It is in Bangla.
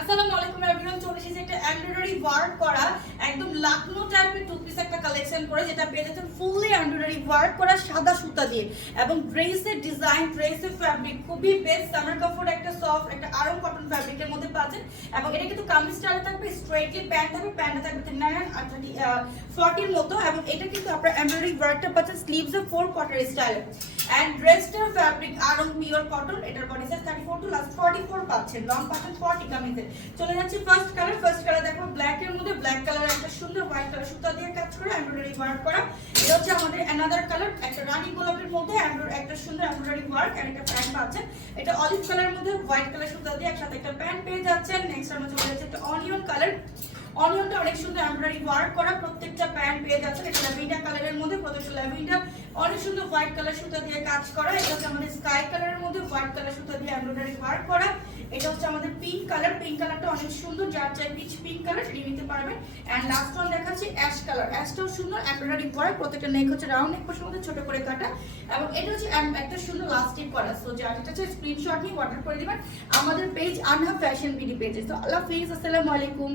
আসসালামু আলাইকুম এভরিওয়ান, চলে এসেছে একটা এমব্রয়ডারি ওয়ার্ক করা একদম লাকনো টাইপের টু পিস একটা কালেকশন করে, যেটা পেয়ে যাচ্ছেন ফুললি এমব্রয়ডারি ওয়ার্ক করা সাদা সুতা দিয়ে। এবং ড্রেসের ডিজাইন, ড্রেসের ফ্যাব্রিক খুবই বেস্ট সামার কমফোর্ট, একটা সফট একটা আরাম কটন ফ্যাব্রিকের মধ্যে পাচ্ছেন। এবং এটা কিন্তু কামিজ স্টাইলে থাকবে, স্ট্রেটলি প্যান্ট থাকবে, প্যান্টে থাকবে 40 মতো। এবং এটা কিন্তু আপনার এমব্রয়ডারি ওয়ার্কটা পাচ্ছেন স্লিভসে 4 কোয়ার্টার স্টাইলে। এন্ড ড্রেসটার ফ্যাব্রিক আরং পিওর কটন, এটার বডি সাইজ 34 টু লাস্ট 44 পাচ্ছেন, লং পাচ্ছেন 40 কামিজে। চলে যাচ্ছি ফার্স্ট কালার দেখো ব্ল্যাক এর মধ্যে ব্ল্যাক কালার একটা সুন্দর হোয়াইট কালার সুতা দিয়ে কাজ করা এমব্রয়ডারি ওয়ার্ক করা। এটা হচ্ছে আমাদের অ্যানাদার কালার, একটা রানী গোলাপের মধ্যে একটা সুন্দর এমব্রয়ডারি ওয়ার্ক এন্ড একটা প্যান্ট পাচ্ছেন। এটা অলিভ কালারের মধ্যে হোয়াইট কালার সুতা দিয়ে একসাথে একটা প্যান্ট পেয়ে যাচ্ছেন। নেক্সট আমরা চলে যাচ্ছি একটা অনিয়ন কালার, অনিয়নটা অনেক সুন্দর এমব্রয়ডারি ওয়ার্ক করা, প্রত্যেকটা প্যান্ট পেয়ে যাচ্ছেন। এটা ল্যাভেন্ডার কালারের মধ্যে, প্রত্যেকটা ল্যাভেন্ডার অনেক সুন্দর হোয়াইট কালার সুতা দিয়ে কাজ করা। এটা হচ্ছে আমাদের স্কাই কালারের মধ্যে হোয়াইট কালার সুতা দিয়ে এমব্রয়ডারি ওয়ার্ক করা। এটা হচ্ছে আমাদের পিঙ্ক কালার, পিঙ্ক কালারটা অনেক সুন্দর, যার চাই পিচ পিঙ্ক কালার সেটি নিতে পারবেন। এন্ড লাস্ট ওয়ান দেখাচ্ছি অ্যাশ কালার, অ্যাশটাও সুন্দর এমব্রয়ডারি ওয়ার্ক, প্রত্যেকটা নেক হচ্ছে রাউন্ড নেক পোর্শন মধ্যে ছোট করে কাটা। এবং এটা হচ্ছে একটা সুন্দর লাস্টিক করা। সো যার এটা হচ্ছে স্ক্রিনশট নিয়ে অর্ডার করে দিবেন আমাদের পেজ আনহা ফ্যাশন বিডি পেজে। তো আল্লাহ হাফেজ, আসসালামু আলাইকুম।